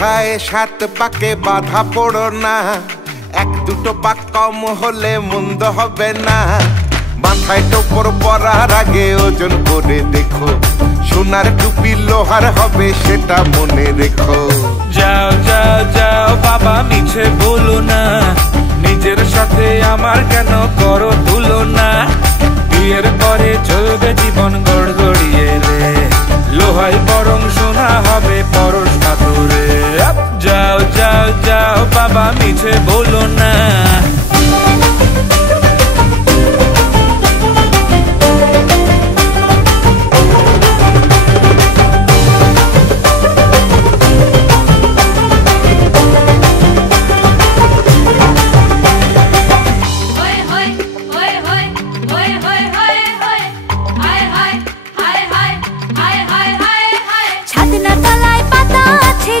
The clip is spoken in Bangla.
হায় সাত পাকে বাধা পড়ো না, এক দুটো পাক কম হলে মন্দ হবে না। মাথায় টোপর পরার আগে ওজন করে দেখো, সোনার টুপি লোহার হবে সেটা মনে রেখো। যাও যাও যাও বাবা মিছে বলো না, নিজের সাথে আমার কেন করো তুলনা। বিয়ের পরে চলবে জীবন গড়গড়িয়ে রে, লোহাই বরং সোনা হবে পরশ পাথরে। যাও যাও যাও বাবা মিছে বলো না। ছাদনা তলায় পাতা আছে